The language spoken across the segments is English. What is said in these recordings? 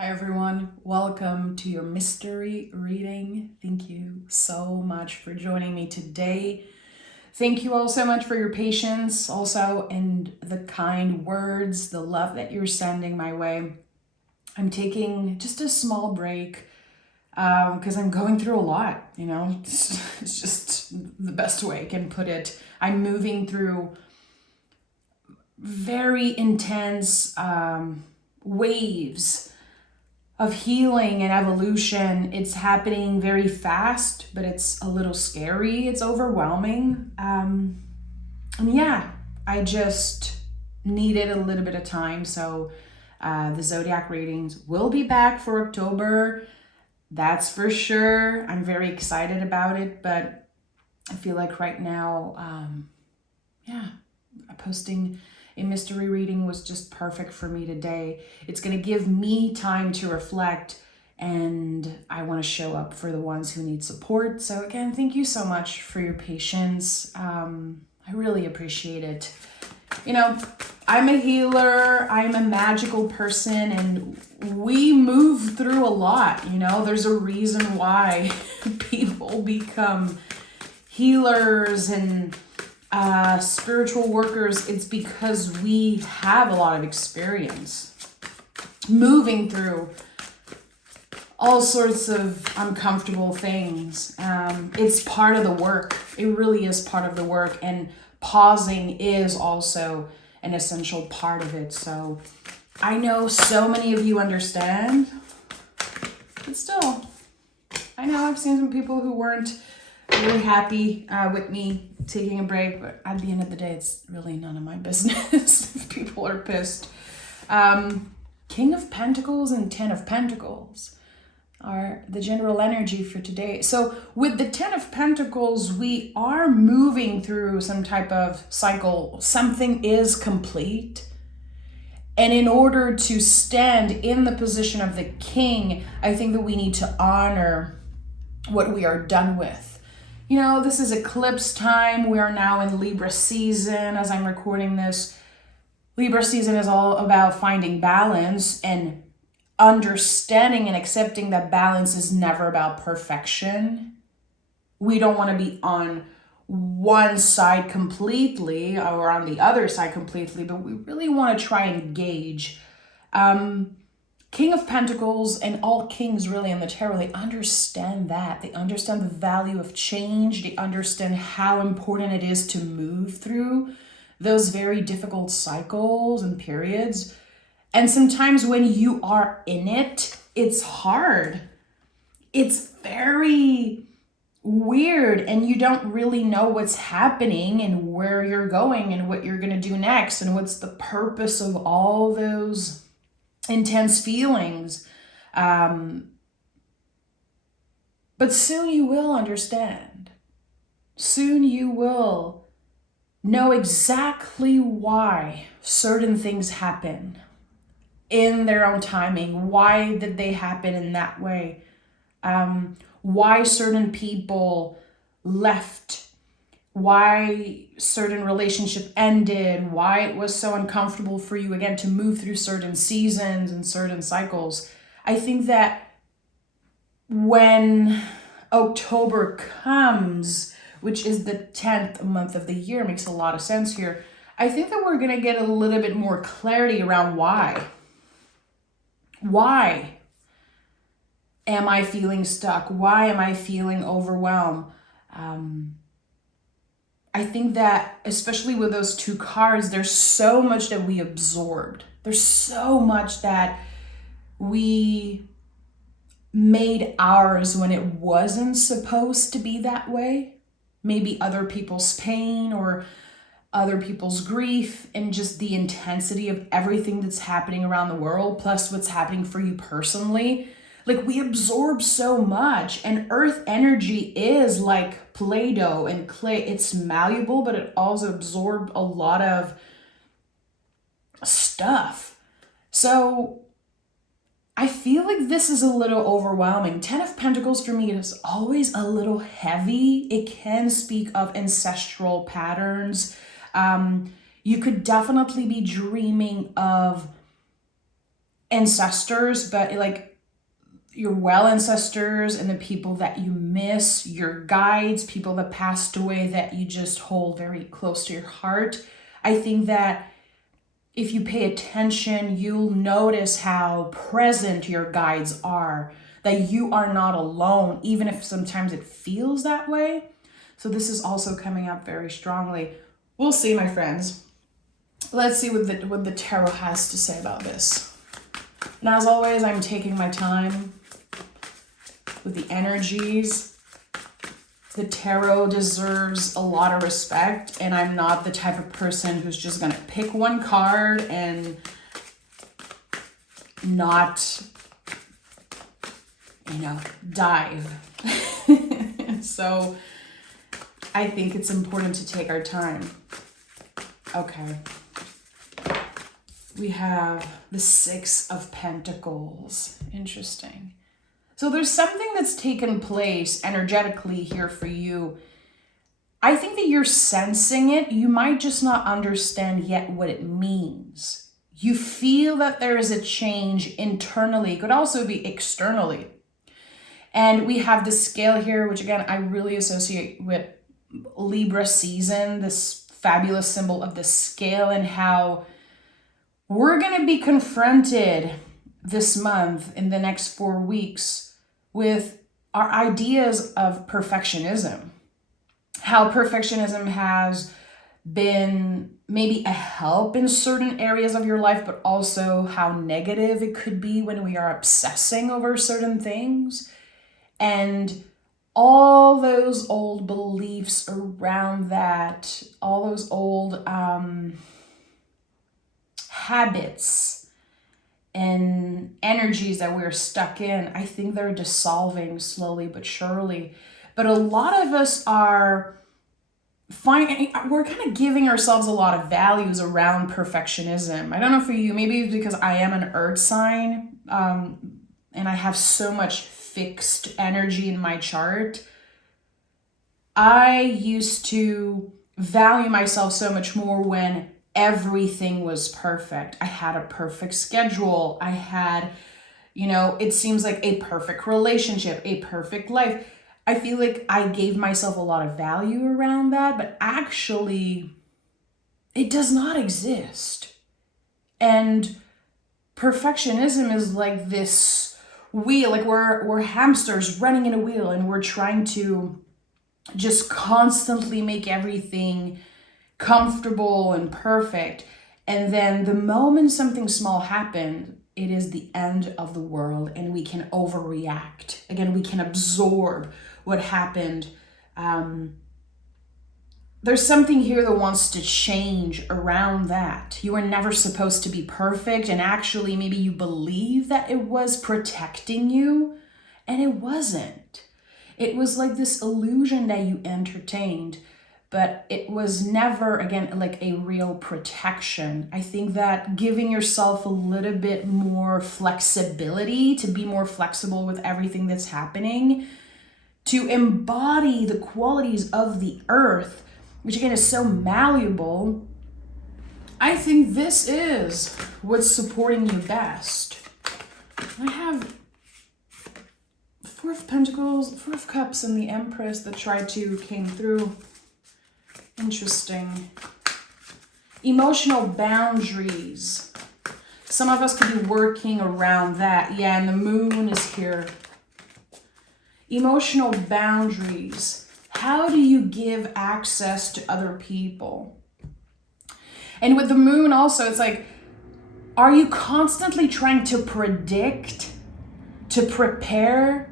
Hi everyone, welcome to your mystery reading. Thank you so much for joining me today. Thank you all so much for your patience also and the kind words, the love that you're sending my way. I'm taking just a small break because I'm going through a lot, it's just the best way I can put it. I'm moving through very intense waves of healing and evolution. It's happening very fast, but it's a little scary. It's overwhelming. And yeah, I just needed a little bit of time. So the zodiac readings will be back for October. That's for sure. I'm very excited about it, but I feel like right now, posting a mystery reading was just perfect for me today. It's going to give me time to reflect, and I want to show up for the ones who need support. So again, thank you so much for your patience. I really appreciate it. I'm a healer, I'm a magical person, and we move through a lot. There's a reason why people become healers and spiritual workers. It's because we have a lot of experience moving through all sorts of uncomfortable things. It's part of the work. It really is part of the work, and pausing is also an essential part of it. So I know so many of you understand, but still, I know I've seen some people who weren't really happy with me taking a break, but at the end of the day, it's really none of my business if people are pissed. King of Pentacles and Ten of Pentacles are the general energy for today. So with the Ten of Pentacles, we are moving through some type of cycle. Something is complete. And in order to stand in the position of the king, I think that we need to honor what we are done with. This is eclipse time. We are now in Libra season as I'm recording this. Libra season is all about finding balance and understanding and accepting that balance is never about perfection. We don't want to be on one side completely or on the other side completely, but we really want to try and gauge. King of Pentacles and all kings really in the tarot, they understand that. They understand the value of change. They understand how important it is to move through those very difficult cycles and periods. And sometimes when you are in it, it's hard. It's very weird, and you don't really know what's happening and where you're going and what you're going to do next and what's the purpose of all those intense feelings. But soon you will understand. Soon you will know exactly why certain things happen in their own timing. Why did they happen in that way? Why certain people left, why certain relationship ended, why it was so uncomfortable for you again to move through certain seasons and certain cycles. I think that when October comes, which is the 10th month of the year, makes a lot of sense here. I think that we're going to get a little bit more clarity around why. Why am I feeling stuck? Why am I feeling overwhelmed? I think that especially with those two cards, there's so much that we absorbed. There's so much that we made ours when it wasn't supposed to be that way. Maybe other people's pain or other people's grief and just the intensity of everything that's happening around the world, plus what's happening for you personally. Like, we absorb so much, and earth energy is like Play-Doh and clay. It's malleable, but it also absorbed a lot of stuff. So I feel like this is a little overwhelming. 10 of Pentacles for me is always a little heavy. It can speak of ancestral patterns. You could definitely be dreaming of ancestors, but like your well ancestors and the people that you miss, your guides, people that passed away that you just hold very close to your heart. I think that if you pay attention, you'll notice how present your guides are, that you are not alone, even if sometimes it feels that way. So this is also coming up very strongly. We'll see, my friends. Let's see what the tarot has to say about this. And as always, I'm taking my time with the energies. The tarot deserves a lot of respect, and I'm not the type of person who's just gonna pick one card and not, dive. So I think it's important to take our time. Okay. We have the Six of Pentacles. Interesting. So there's something that's taken place energetically here for you. I think that you're sensing it. You might just not understand yet what it means. You feel that there is a change internally. It could also be externally. And we have the scale here, which again, I really associate with Libra season, this fabulous symbol of the scale, and how we're going to be confronted this month in the next 4 weeks with our ideas of perfectionism. How perfectionism has been maybe a help in certain areas of your life, but also how negative it could be when we are obsessing over certain things. And all those old beliefs around that, all those old habits and energies that we're stuck in, I think they're dissolving slowly but surely. But a lot of us are we're kind of giving ourselves a lot of values around perfectionism. I don't know for you, maybe it's because I am an earth sign, and I have so much fixed energy in my chart. I used to value myself so much more when everything was perfect. I had a perfect schedule. I had, it seems like a perfect relationship, a perfect life. I feel like I gave myself a lot of value around that, but actually it does not exist. And perfectionism is like this wheel, like we're hamsters running in a wheel, and we're trying to just constantly make everything comfortable and perfect. And then the moment something small happened, it is the end of the world, and we can overreact. Again, we can absorb what happened. There's something here that wants to change around that. You were never supposed to be perfect, and actually maybe you believe that it was protecting you, and it wasn't. It was like this illusion that you entertained, but it was never, again, like a real protection. I think that giving yourself a little bit more flexibility, to be more flexible with everything that's happening, to embody the qualities of the earth, which again is so malleable, I think this is what's supporting you best. I have Four of Pentacles, Four of Cups, and the Empress that came through. Interesting. Emotional boundaries. Some of us could be working around that. Yeah, and the Moon is here. Emotional boundaries. How do you give access to other people? And with the Moon also, it's like, are you constantly trying to predict, to prepare,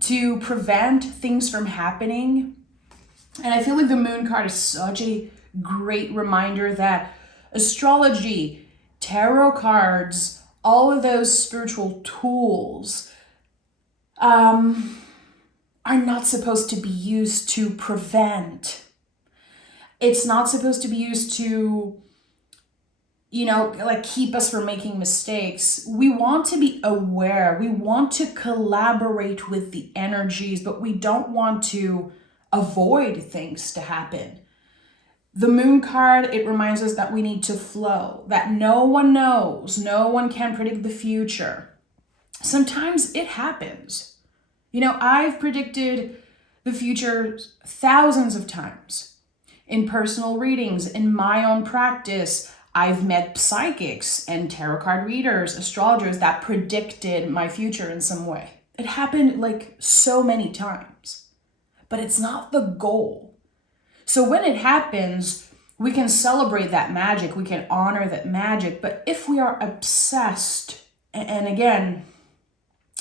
to prevent things from happening? And I feel like the Moon card is such a great reminder that astrology, tarot cards, all of those spiritual tools are not supposed to be used to prevent. It's not supposed to be used to, like keep us from making mistakes. We want to be aware. We want to collaborate with the energies, but we don't want to avoid things to happen. The moon card, it reminds us that we need to flow, that no one knows, no one can predict the future. Sometimes it happens. I've predicted the future thousands of times in personal readings, in my own practice. I've met psychics and tarot card readers, astrologers that predicted my future in some way. It happened like so many times, but it's not the goal. So when it happens, we can celebrate that magic, we can honor that magic. But if we are obsessed, and again,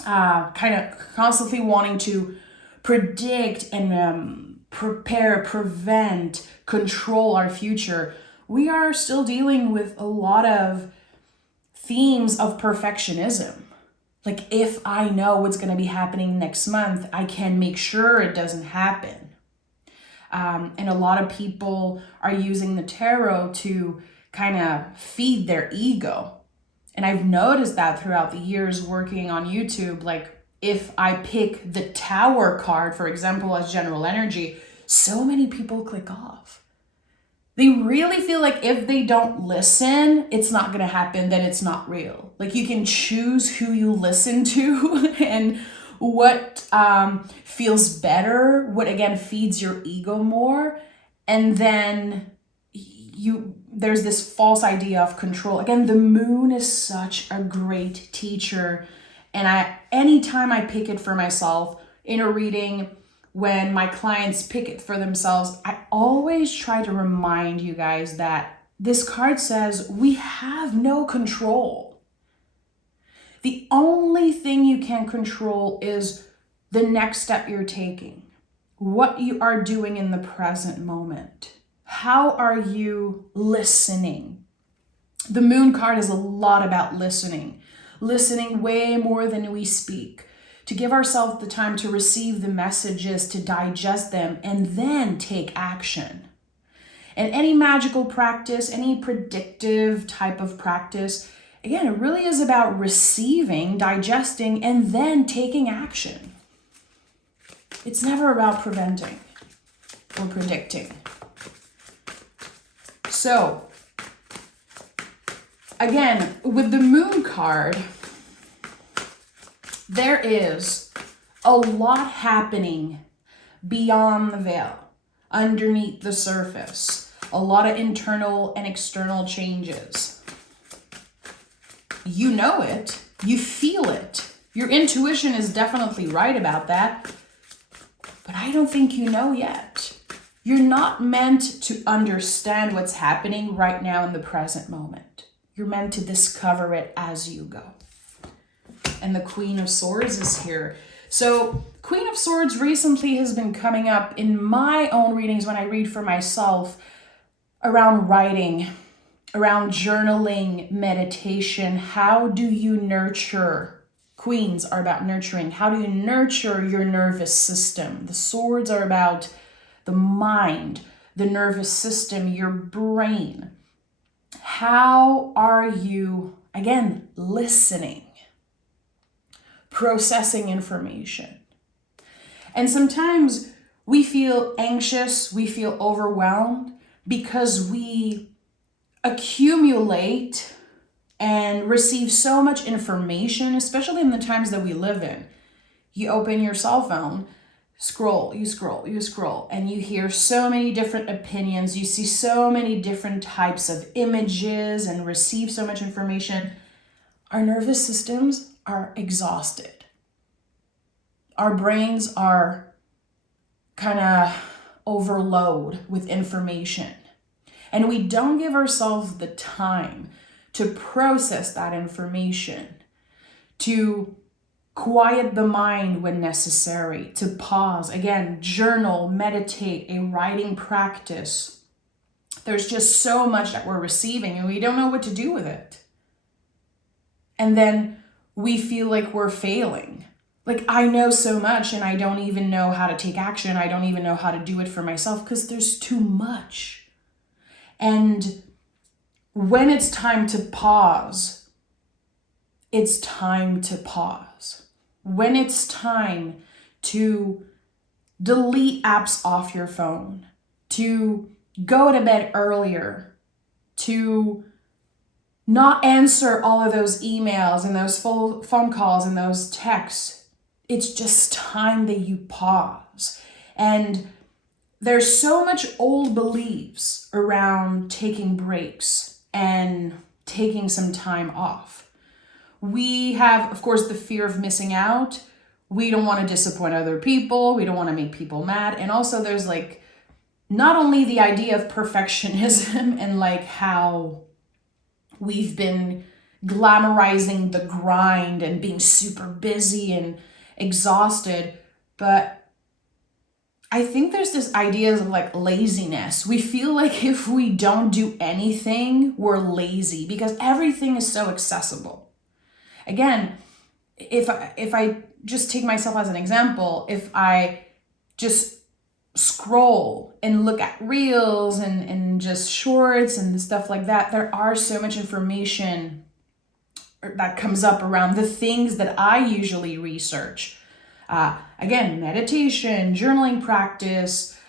kind of constantly wanting to predict and prepare, prevent, control our future, we are still dealing with a lot of themes of perfectionism. Like, if I know what's going to be happening next month, I can make sure it doesn't happen. And a lot of people are using the tarot to kind of feed their ego. And I've noticed that throughout the years working on YouTube. Like, if I pick the Tower card, for example, as general energy, so many people click off. They really feel like if they don't listen, it's not going to happen, then it's not real. Like, you can choose who you listen to and what feels better, what again feeds your ego more. And then there's this false idea of control. Again, the moon is such a great teacher. And anytime I pick it for myself in a reading, when my clients pick it for themselves, I always try to remind you guys that this card says we have no control. The only thing you can control is the next step you're taking, what you are doing in the present moment. How are you listening? The moon card is a lot about listening way more than we speak, to give ourselves the time to receive the messages, to digest them, and then take action. And any magical practice, any predictive type of practice, again, it really is about receiving, digesting, and then taking action. It's never about preventing or predicting. So, again, with the moon card, there is a lot happening beyond the veil, underneath the surface. A lot of internal and external changes. You know it, you feel it. Your intuition is definitely right about that, but I don't think you know yet. You're not meant to understand what's happening right now in the present moment. You're meant to discover it as you go. And the Queen of Swords is here. So Queen of Swords recently has been coming up in my own readings when I read for myself around writing, around journaling, meditation. How do you nurture? Queens are about nurturing. How do you nurture your nervous system? The swords are about the mind, the nervous system, your brain. How are you, again, listening, processing information? And sometimes we feel anxious, we feel overwhelmed because we accumulate and receive so much information, especially in the times that we live in. You open your cell phone, you scroll, and you hear so many different opinions. You see so many different types of images and receive so much information. Our nervous systems are exhausted. Our brains are kind of overload with information. And we don't give ourselves the time to process that information, to quiet the mind when necessary, to pause, again, journal, meditate, a writing practice. There's just so much that we're receiving and we don't know what to do with it. And then we feel like we're failing. Like, I know so much and I don't even know how to take action. I don't even know how to do it for myself because there's too much. And when it's time to pause, it's time to pause. When it's time to delete apps off your phone, to go to bed earlier, to not answer all of those emails and those full phone calls and those texts. It's just time that you pause. And there's so much old beliefs around taking breaks and taking some time off. We have, of course, the fear of missing out. We don't want to disappoint other people. We don't want to make people mad. And also there's like, not only the idea of perfectionism and like how we've been glamorizing the grind and being super busy and exhausted, but I think there's this idea of like laziness. We feel like if we don't do anything, we're lazy because everything is so accessible. Again, if I just take myself as an example, if I just scroll and look at reels and just shorts and stuff like that, there are so much information that comes up around the things that I usually research. Again, meditation, journaling practice,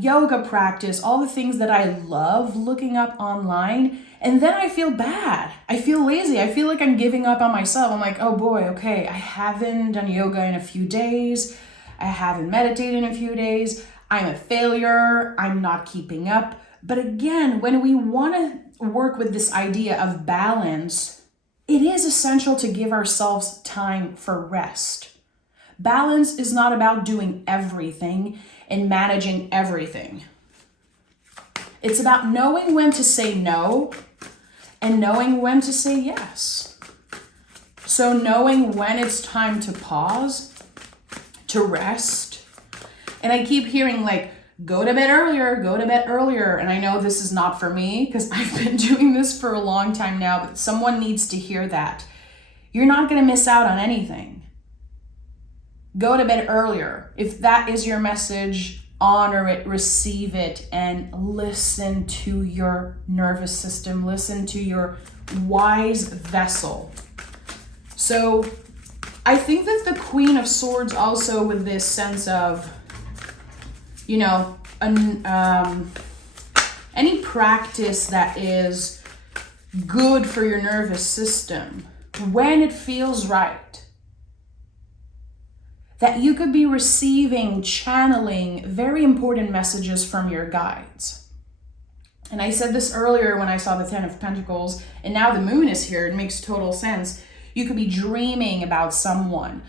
yoga practice, all the things that I love looking up online. And then I feel bad. I feel lazy. I feel like I'm giving up on myself. I'm like, oh boy, okay, I haven't done yoga in a few days. I haven't meditated in a few days. I'm a failure. I'm not keeping up. But again, when we want to work with this idea of balance, it is essential to give ourselves time for rest. Balance is not about doing everything and managing everything. It's about knowing when to say no and knowing when to say yes. So knowing when it's time to pause, to rest. And I keep hearing like, go to bed earlier, go to bed earlier. And I know this is not for me because I've been doing this for a long time now, but someone needs to hear that. You're not going to miss out on anything. Go to bed earlier. If that is your message, honor it, receive it, and listen to your nervous system. Listen to your wise vessel. So I think that the Queen of Swords also with this sense of, you know, any practice that is good for your nervous system, when it feels right, that you could be receiving, channeling very important messages from your guides. And I said this earlier when I saw the 10 of Pentacles, and now the moon is here. It makes total sense. You could be dreaming about someone,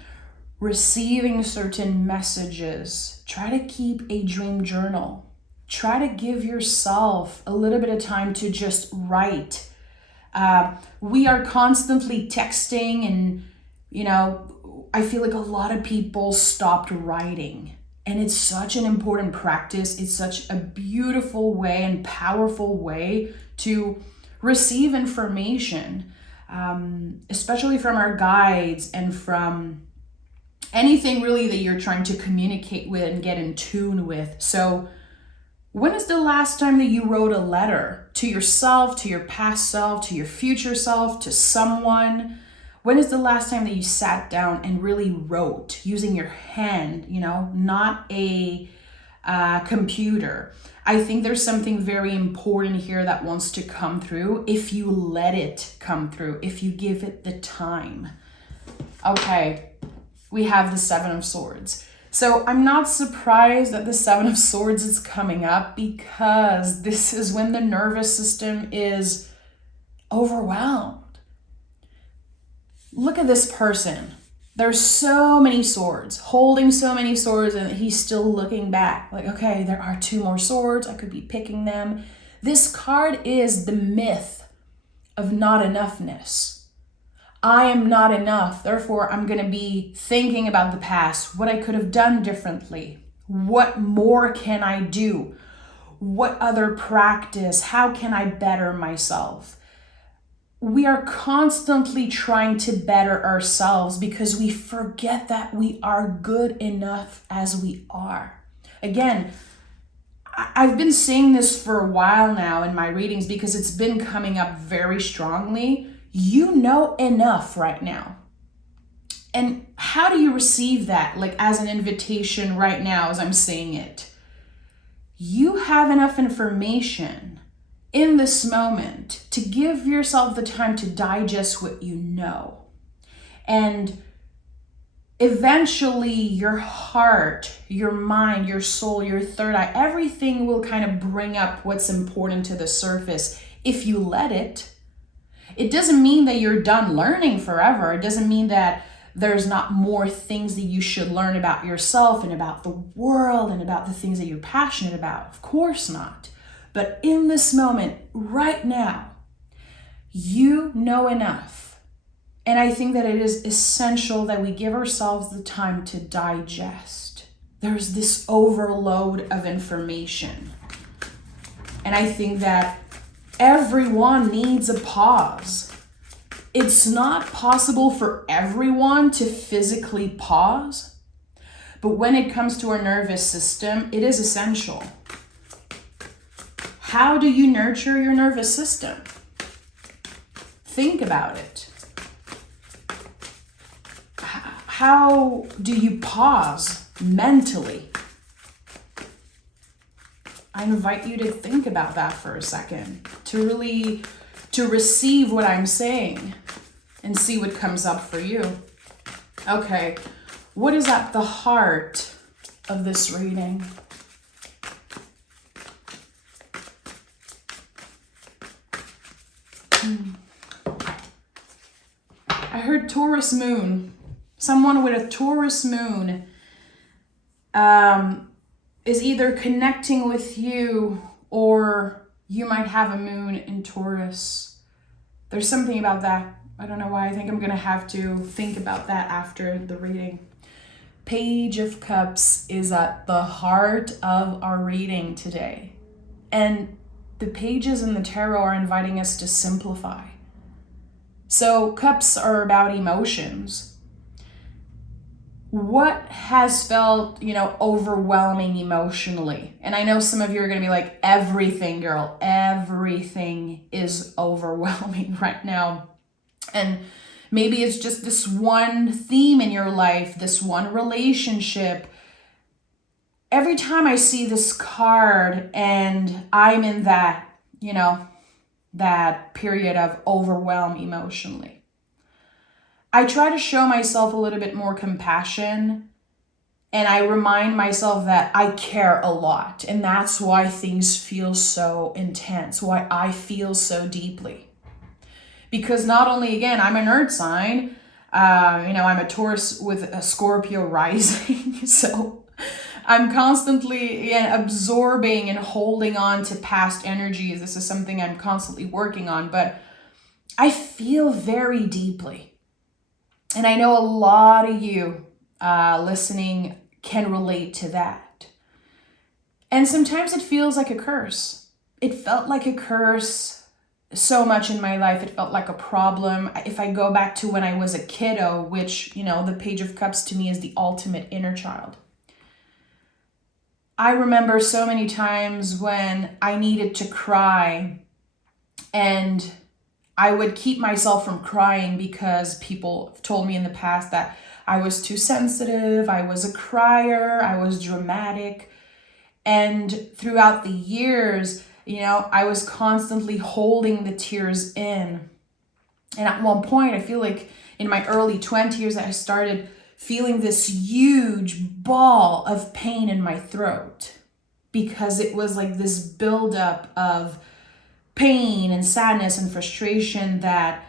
receiving certain messages. Try to keep a dream journal. Try to give yourself a little bit of time to just write. We are constantly texting and, you know, I feel like a lot of people stopped writing, and it's such an important practice. It's such a beautiful way and powerful way to receive information, especially from our guides and from anything really that you're trying to communicate with and get in tune with. So when is the last time that you wrote a letter to yourself, to your past self, to your future self, to someone? When is the last time that you sat down and really wrote using your hand, you know, not a computer? I think there's something very important here that wants to come through if you let it come through, if you give it the time. Okay, we have the Seven of Swords. So I'm not surprised that the Seven of Swords is coming up because this is when the nervous system is overwhelmed. Look at this person. There's so many swords, holding so many swords, and he's still looking back. Like, okay, there are 2 more swords. I could be picking them. This card is the myth of not enoughness. I am not enough. Therefore, I'm going to be thinking about the past, what I could have done differently. What more can I do? What other practice? How can I better myself? We are constantly trying to better ourselves because we forget that we are good enough as we are. Again, I've been saying this for a while now in my readings because it's been coming up very strongly. You know enough right now. And how do you receive that? Like as an invitation right now as I'm saying it. you have enough information in this moment to give yourself the time to digest what you know. And eventually your heart, your mind, your soul, your third eye, everything will kind of bring up what's important to the surface if you let it. It doesn't mean that you're done learning forever. It doesn't mean that there's not more things that you should learn about yourself and about the world and about the things that you're passionate about. Of course not. But in this moment, right now, you know enough. And I think that it is essential that we give ourselves the time to digest. There's this overload of information. And I think that everyone needs a pause. It's not possible for everyone to physically pause, but when it comes to our nervous system, it is essential. How do you nurture your nervous system? Think about it. How do you pause mentally? I invite you to think about that for a second, to receive what I'm saying and see what comes up for you. Okay, what is at the heart of this reading? I heard Taurus moon. Someone with a Taurus moon is either connecting with you or you might have a moon in Taurus. There's something about that. I don't know why. I think I'm going to have to think about that after the reading. Page of Cups is at the heart of our reading today. And the pages in the tarot are inviting us to simplify. So cups are about emotions. What has felt, overwhelming emotionally? And I know some of you are going to be like, everything, girl, everything is overwhelming right now. And maybe it's just this one theme in your life, this one relationship. Every time I see this card and I'm in that, that period of overwhelm emotionally, I try to show myself a little bit more compassion, and I remind myself that I care a lot, and that's why things feel so intense, why I feel so deeply. Because not only, again, I'm an earth sign, I'm a Taurus with a Scorpio rising, so I'm constantly absorbing and holding on to past energies. This is something I'm constantly working on, but I feel very deeply. And I know a lot of you listening can relate to that. And sometimes it feels like a curse. It felt like a curse so much in my life. It felt like a problem. If I go back to when I was a kiddo, which, the Page of Cups to me is the ultimate inner child. I remember so many times when I needed to cry and I would keep myself from crying because people told me in the past that I was too sensitive, I was a crier, I was dramatic. And throughout the years, I was constantly holding the tears in. And at one point, I feel like in my early 20s, I started feeling this huge ball of pain in my throat because it was like this buildup of pain and sadness and frustration that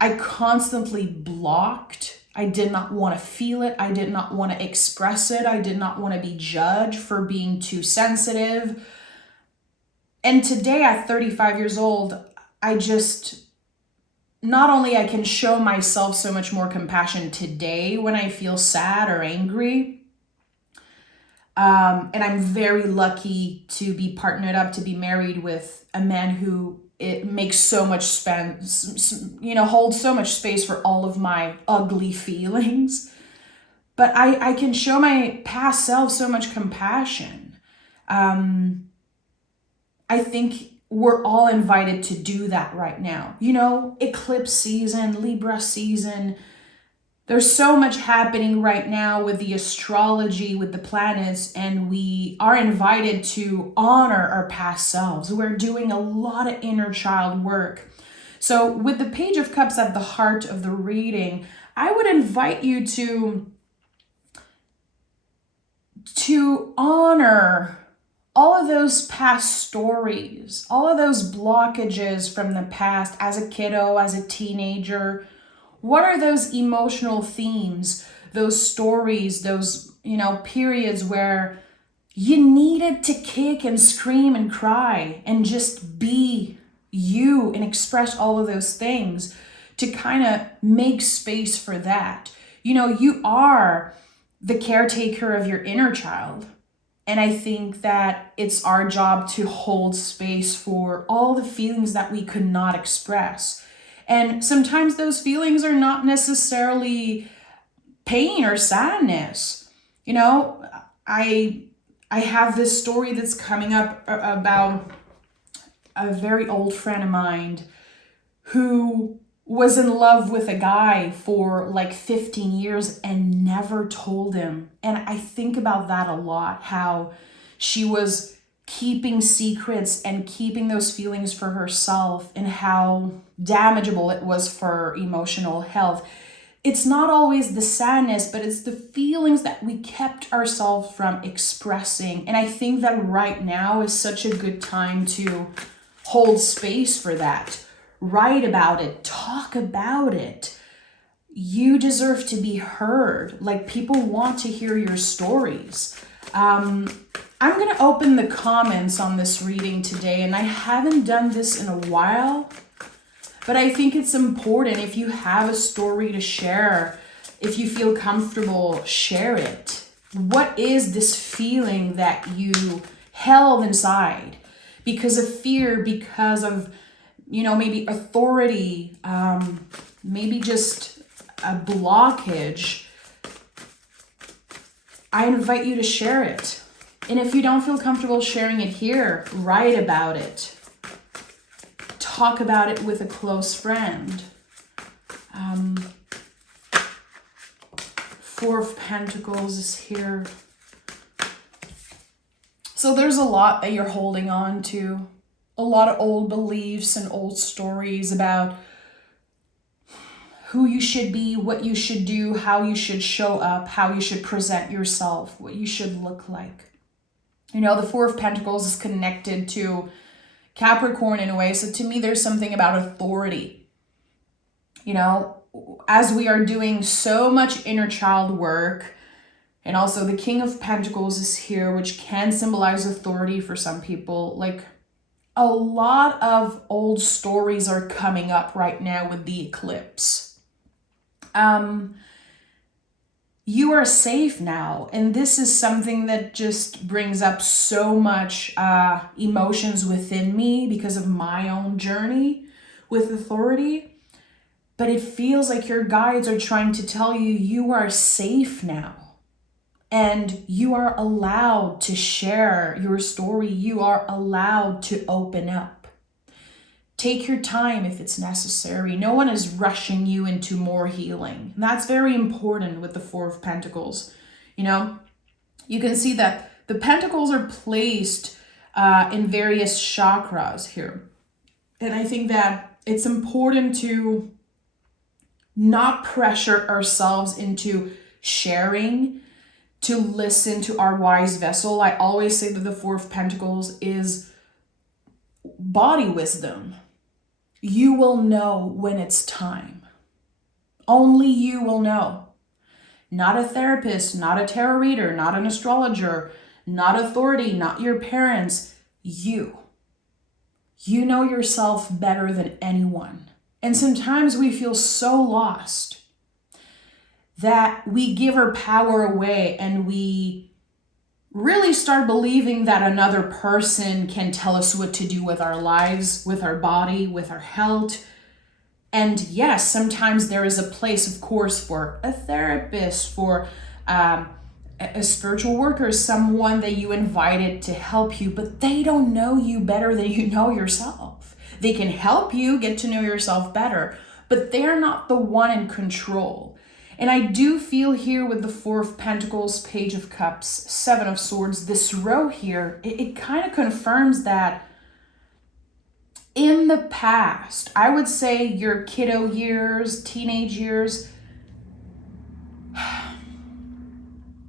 I constantly blocked. I did not want to feel it. I did not want to express it. I did not want to be judged for being too sensitive. And today at 35 years old, not only I can show myself so much more compassion today when I feel sad or angry, and I'm very lucky to be partnered up, to be married with a man who it makes so much space, holds so much space for all of my ugly feelings. But I can show my past self so much compassion. I think we're all invited to do that right now. Eclipse season, Libra season. There's so much happening right now with the astrology, with the planets, and we are invited to honor our past selves. We're doing a lot of inner child work. So with the Page of Cups at the heart of the reading, I would invite you to honor all of those past stories, all of those blockages from the past as a kiddo, as a teenager. What are those emotional themes, those stories, those, periods where you needed to kick and scream and cry and just be you and express all of those things to kind of make space for that? You are the caretaker of your inner child. And I think that it's our job to hold space for all the feelings that we could not express. And sometimes those feelings are not necessarily pain or sadness. I have this story that's coming up about a very old friend of mine who was in love with a guy for like 15 years and never told him. And I think about that a lot, how she was keeping secrets and keeping those feelings for herself and how damageable it was for her emotional health. It's not always the sadness, but it's the feelings that we kept ourselves from expressing. And I think that right now is such a good time to hold space for that. Write about it, talk about it. You deserve to be heard. Like, people want to hear your stories. I'm going to open the comments on this reading today, and I haven't done this in a while, but I think it's important. If you have a story to share, if you feel comfortable, share it. What is this feeling that you held inside because of fear, because of, maybe authority, maybe just a blockage? I invite you to share it. And if you don't feel comfortable sharing it here, write about it. Talk about it with a close friend. Four of Pentacles is here. So there's a lot that you're holding on to. A lot of old beliefs and old stories about who you should be, what you should do, how you should show up, how you should present yourself, what you should look like. The Four of Pentacles is connected to Capricorn in a way. So to me, there's something about authority. As we are doing so much inner child work, and also the King of Pentacles is here, which can symbolize authority for some people. Like, a lot of old stories are coming up right now with the eclipse. You are safe now. And this is something that just brings up so much emotions within me because of my own journey with authority. But it feels like your guides are trying to tell you, you are safe now. And you are allowed to share your story. You are allowed to open up. Take your time if it's necessary. No one is rushing you into more healing. And that's very important with the Four of Pentacles. You can see that the pentacles are placed in various chakras here. And I think that it's important to not pressure ourselves into sharing, to listen to our wise vessel. I always say that the Four of Pentacles is body wisdom. You will know when it's time. Only you will know. Not a therapist, not a tarot reader, not an astrologer, not authority, not your parents. You. You know yourself better than anyone. And sometimes we feel so lost that we give our power away and we really start believing that another person can tell us what to do with our lives, with our body, with our health. And yes, sometimes there is a place, of course, for a therapist, for a spiritual worker, someone that you invited to help you, but they don't know you better than you know yourself. They can help you get to know yourself better, but they're not the one in control. And I do feel here with the Four of Pentacles, Page of Cups, Seven of Swords, this row here, it kind of confirms that in the past, I would say your kiddo years, teenage years,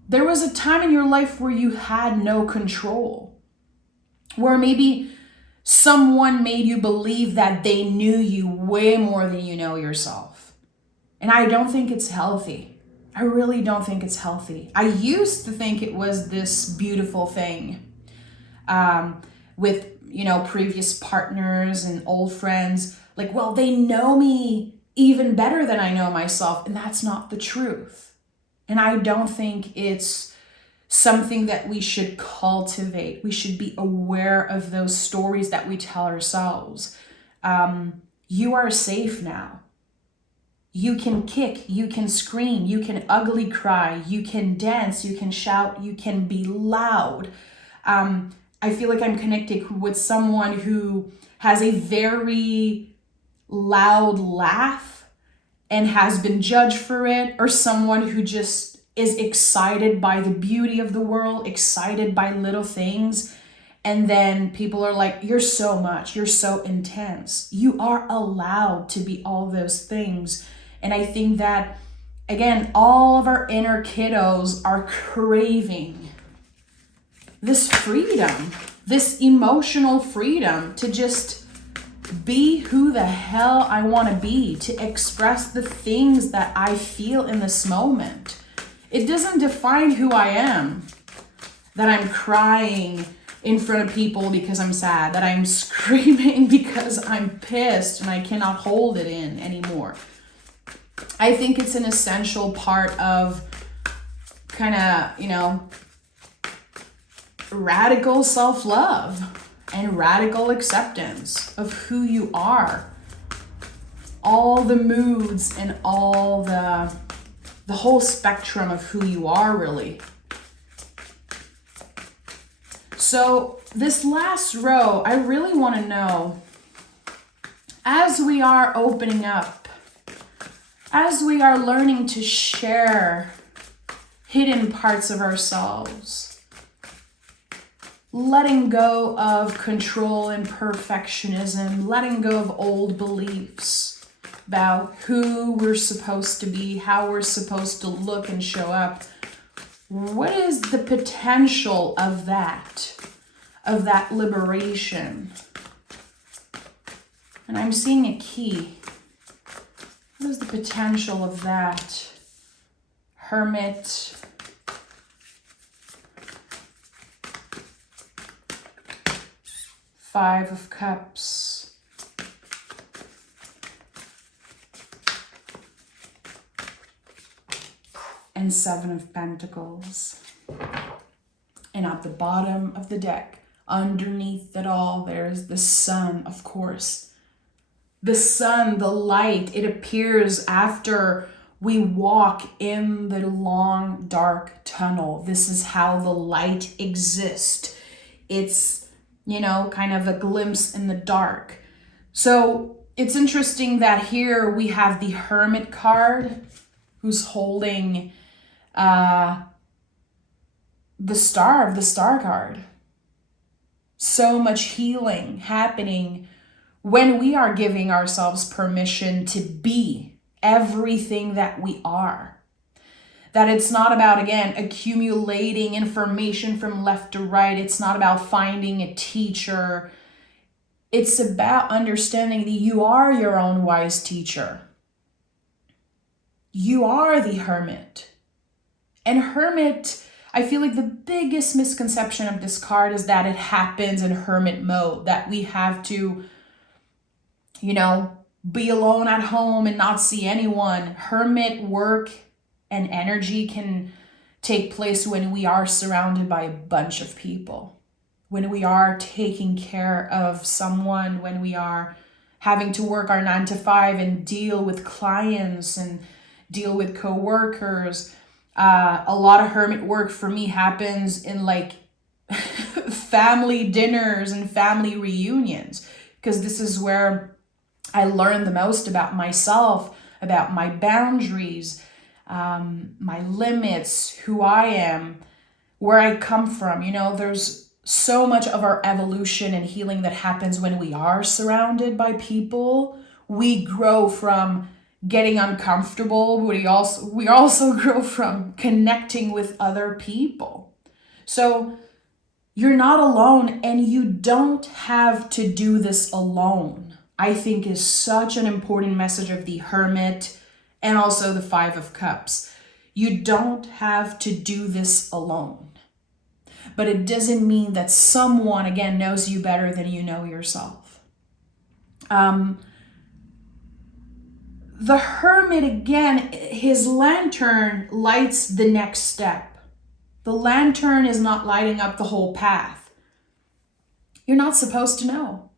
there was a time in your life where you had no control, where maybe someone made you believe that they knew you way more than you know yourself. And I don't think it's healthy. I really don't think it's healthy. I used to think it was this beautiful thing with, previous partners and old friends. Like, well, they know me even better than I know myself. And that's not the truth. And I don't think it's something that we should cultivate. We should be aware of those stories that we tell ourselves. You are safe now. You can kick, you can scream, you can ugly cry, you can dance, you can shout, you can be loud. I feel like I'm connected with someone who has a very loud laugh and has been judged for it, or someone who just is excited by the beauty of the world, excited by little things. And then people are like, you're so much, you're so intense. You are allowed to be all those things. And I think that, again, all of our inner kiddos are craving this freedom, this emotional freedom to just be who the hell I want to be, to express the things that I feel in this moment. It doesn't define who I am, that I'm crying in front of people because I'm sad, that I'm screaming because I'm pissed and I cannot hold it in anymore. I think it's an essential part of kind of, radical self-love and radical acceptance of who you are. All the moods and all the whole spectrum of who you are, really. So this last row, I really want to know, as we are opening up, as we are learning to share hidden parts of ourselves, letting go of control and perfectionism, letting go of old beliefs about who we're supposed to be, how we're supposed to look and show up. What is the potential of that liberation? And I'm seeing a key. What is the potential of that? Hermit. Five of Cups. And Seven of Pentacles. And at the bottom of the deck, underneath it all, there's the sun, of course. The sun, the light, it appears after we walk in the long, dark tunnel. This is how the light exists. It's, kind of a glimpse in the dark. So it's interesting that here we have the Hermit card who's holding the star card. So much healing happening when we are giving ourselves permission to be everything that we are. That it's not about, again, accumulating information from left to right. It's not about finding a teacher. It's about understanding that you are your own wise teacher. You are the hermit. And hermit, I feel like the biggest misconception of this card is that it happens in hermit mode, that we have to, be alone at home and not see anyone. Hermit work and energy can take place when we are surrounded by a bunch of people, when we are taking care of someone, when we are having to work our 9 to 5 and deal with clients and deal with coworkers. A lot of hermit work for me happens in family dinners and family reunions, because this is where I learn the most about myself, about my boundaries, my limits, who I am, where I come from. There's so much of our evolution and healing that happens when we are surrounded by people. We grow from getting uncomfortable. We also grow from connecting with other people. So you're not alone, and you don't have to do this alone, I think is such an important message of the Hermit and also the Five of Cups. You don't have to do this alone. But it doesn't mean that someone, again, knows you better than you know yourself. The Hermit, again, his lantern lights the next step. The lantern is not lighting up the whole path. You're not supposed to know.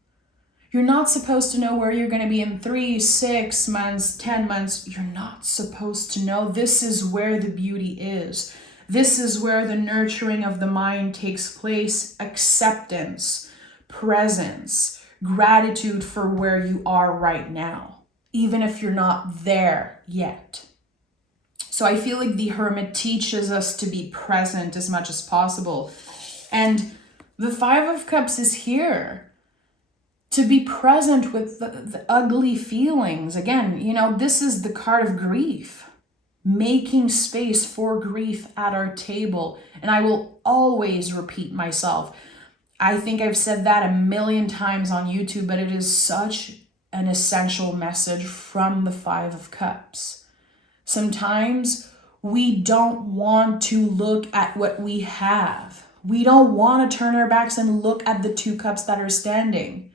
You're not supposed to know where you're going to be in 3, 6 months, 10 months. You're not supposed to know. This is where the beauty is. This is where the nurturing of the mind takes place. Acceptance, presence, gratitude for where you are right now, even if you're not there yet. So I feel like the Hermit teaches us to be present as much as possible. And the Five of Cups is here to be present with the ugly feelings. Again, this is the card of grief. Making space for grief at our table. And I will always repeat myself. I think I've said that a million times on YouTube, but it is such an essential message from the Five of Cups. Sometimes we don't want to look at what we have. We don't want to turn our backs and look at the 2 cups that are standing.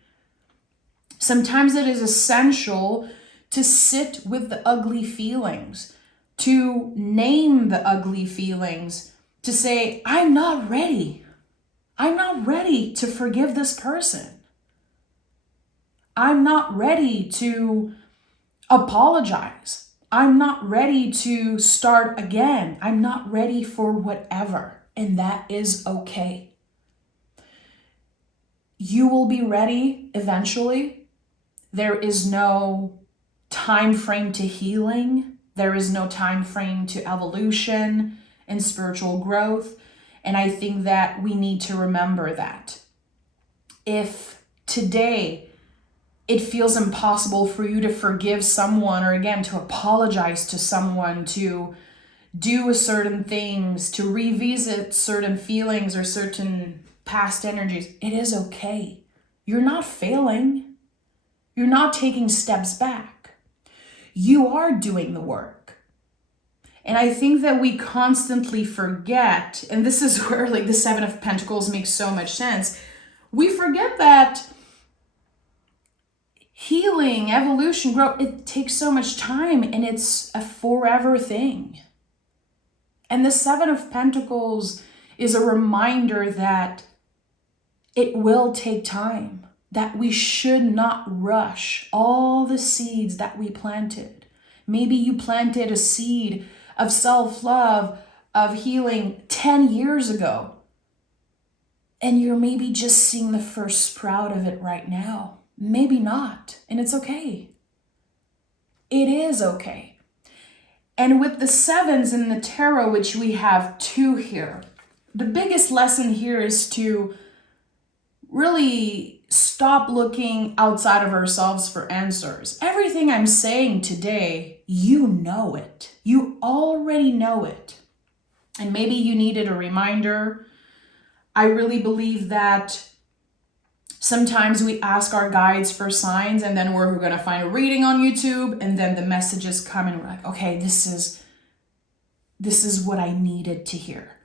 Sometimes it is essential to sit with the ugly feelings, to name the ugly feelings, to say, I'm not ready. I'm not ready to forgive this person. I'm not ready to apologize. I'm not ready to start again. I'm not ready for whatever. And that is okay. You will be ready eventually. There is no time frame to healing. There is no time frame to evolution and spiritual growth. And I think that we need to remember that. If today it feels impossible for you to forgive someone, or again, to apologize to someone, to do certain things, to revisit certain feelings or certain past energies, it is okay. You're not failing. You're not taking steps back. You are doing the work. And I think that we constantly forget, and this is where the Seven of Pentacles makes so much sense. We forget that healing, evolution, growth, it takes so much time, and it's a forever thing. And the Seven of Pentacles is a reminder that it will take time, that we should not rush all the seeds that we planted. Maybe you planted a seed of self-love, of healing 10 years ago, and you're maybe just seeing the first sprout of it right now. Maybe not, and it's okay. It is okay. And with the sevens in the tarot, which we have 2 here, the biggest lesson here is to really stop looking outside of ourselves for answers. Everything I'm saying today, you know it. You already know it. And maybe you needed a reminder. I really believe that sometimes we ask our guides for signs, and then we're going to find a reading on YouTube, and then the messages come and we're like, okay, this is what I needed to hear.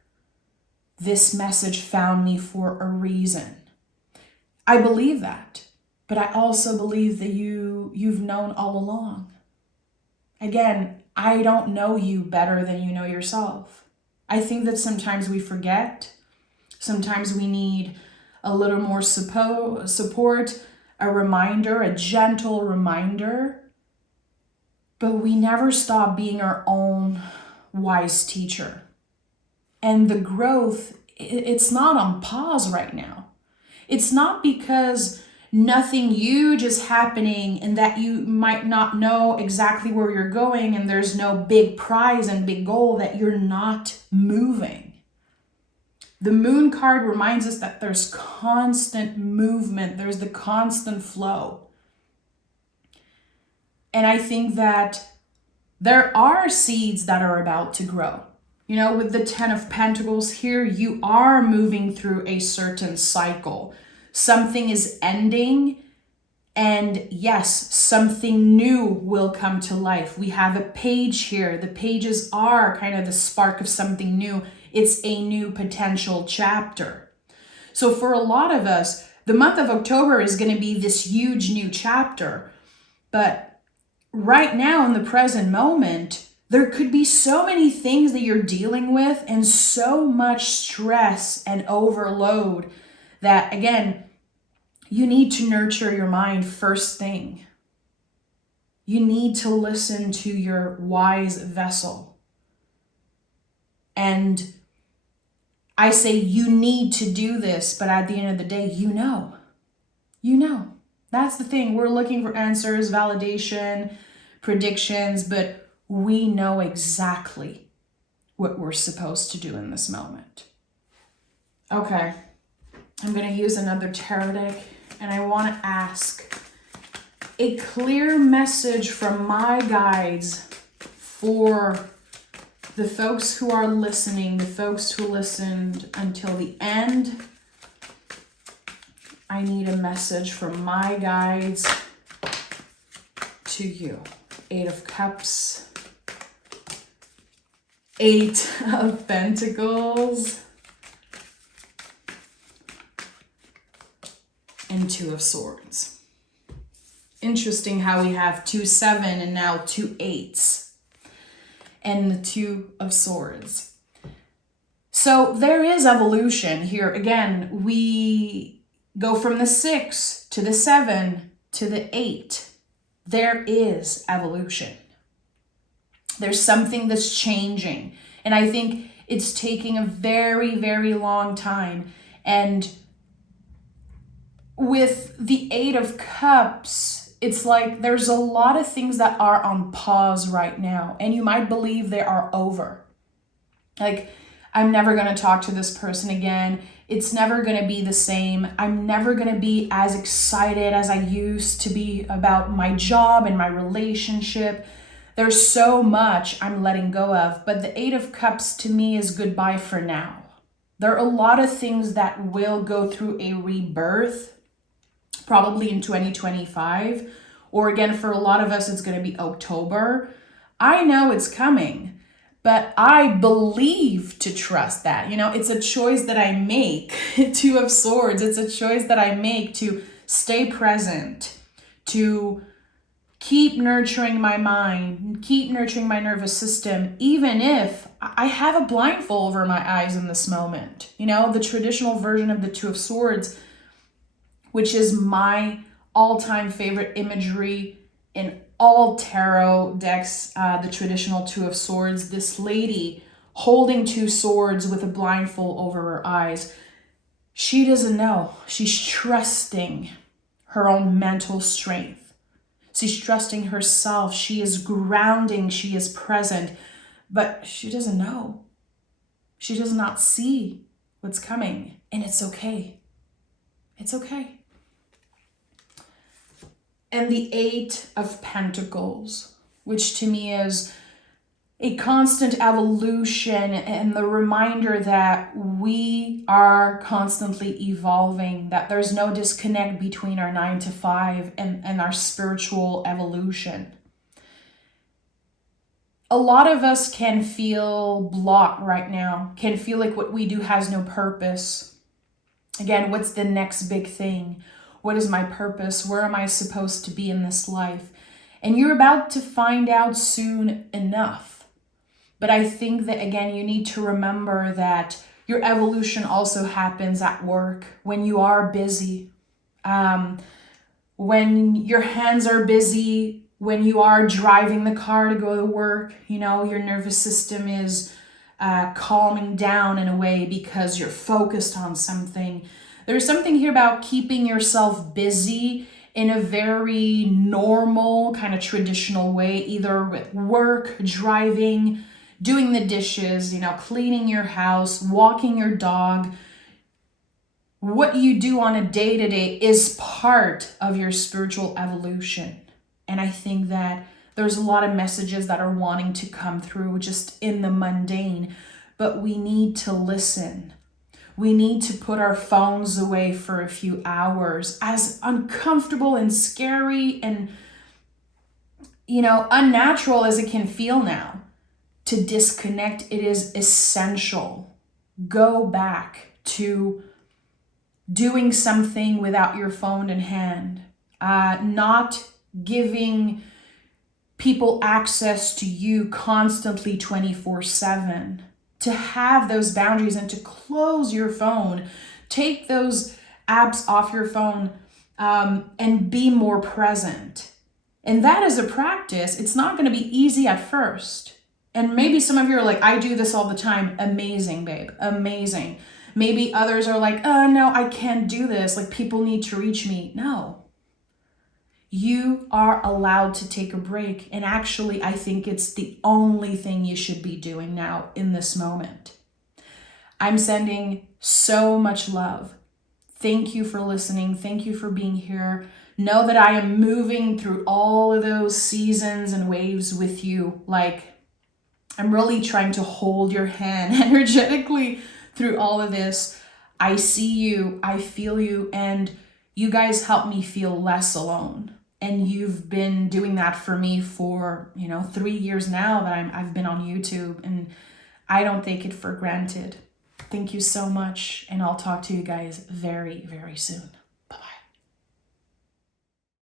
This message found me for a reason. I believe that, but I also believe that you've known all along. Again, I don't know you better than you know yourself. I think that sometimes we forget. Sometimes we need a little more support, a reminder, a gentle reminder. But we never stop being our own wise teacher. And the growth, it's not on pause right now. It's not because nothing huge is happening and that you might not know exactly where you're going and there's no big prize and big goal, that you're not moving. The moon card reminds us that there's constant movement, there's the constant flow. And I think that there are seeds that are about to grow. You know, with the 10 of Pentacles here, you are moving through a certain cycle. Something is ending, and yes, something new will come to life. We have a page here. The pages are kind of the spark of something new. It's a new potential chapter. So for a lot of us, the month of October is going to be this huge new chapter. But right now, in the present moment, there could be so many things that you're dealing with and so much stress and overload that, again, you need to nurture your mind first thing. You need to listen to your wise vessel. And I say you need to do this, but at the end of the day, you know. That's the thing. We're looking for answers, validation, predictions, but we know exactly what we're supposed to do in this moment. Okay, I'm going to use another tarot deck, and I want to ask a clear message from my guides for the folks who are listening, the folks who listened until the end. I need a message from my guides to you. 8 of Cups, 8 of Pentacles, and 2 of Swords. Interesting how we have 2 7 and now 2 8s. And the 2 of Swords. So there is evolution here. Again, we go from the 6 to the 7 to the 8. There is evolution. There's something that's changing. And I think it's taking a very, very long time. And with the 8 of Cups, it's like there's a lot of things that are on pause right now, and you might believe they are over. Like, I'm never going to talk to this person again. It's never going to be the same. I'm never going to be as excited as I used to be about my job and my relationship. There's so much I'm letting go of, but the 8 of Cups to me is goodbye for now. There are a lot of things that will go through a rebirth, probably in 2025, or again, for a lot of us, it's going to be October. I know it's coming, but I believe to trust that. You know, it's a choice that I make. 2 of Swords, it's a choice that I make to stay present, to keep nurturing my mind, keep nurturing my nervous system, even if I have a blindfold over my eyes in this moment. You know, the traditional version of the 2 of Swords, which is my all-time favorite imagery in all tarot decks, the traditional 2 of Swords, this lady holding 2 swords with a blindfold over her eyes. She doesn't know. She's trusting her own mental strength. She's trusting herself. She is grounding. She is present, but she doesn't know. She does not see what's coming, and it's okay. It's okay. And the 8 of Pentacles, which to me is a constant evolution and the reminder that we are constantly evolving, that there's no disconnect between our 9 to 5 and our spiritual evolution. A lot of us can feel blocked right now, can feel like what we do has no purpose. Again, what's the next big thing? What is my purpose? Where am I supposed to be in this life? And you're about to find out soon enough. But I think that, again, you need to remember that your evolution also happens at work, when you are busy, when your hands are busy, when you are driving the car to go to work. You know, your nervous system is calming down in a way because you're focused on something. There's something here about keeping yourself busy in a very normal, kind of traditional way, either with work, driving, doing the dishes, cleaning your house, walking your dog. What you do on a day-to-day is part of your spiritual evolution. And I think that there's a lot of messages that are wanting to come through just in the mundane, but we need to listen. We need to put our phones away for a few hours, as uncomfortable and scary and, unnatural as it can feel now. To disconnect, it is essential. Go back to doing something without your phone in hand, not giving people access to you constantly 24/7. To have those boundaries and to close your phone, take those apps off your phone, and be more present. And that is a practice. It's not going to be easy at first. And maybe some of you are like, I do this all the time. Amazing, babe. Amazing. Maybe others are like, oh, no, I can't do this. Like, people need to reach me. No. You are allowed to take a break. And actually, I think it's the only thing you should be doing now in this moment. I'm sending so much love. Thank you for listening. Thank you for being here. Know that I am moving through all of those seasons and waves with you. Like, I'm really trying to hold your hand energetically through all of this. I see you, I feel you, and you guys help me feel less alone. And you've been doing that for me for, 3 years now that I've been on YouTube, and I don't take it for granted. Thank you so much, and I'll talk to you guys very, very soon.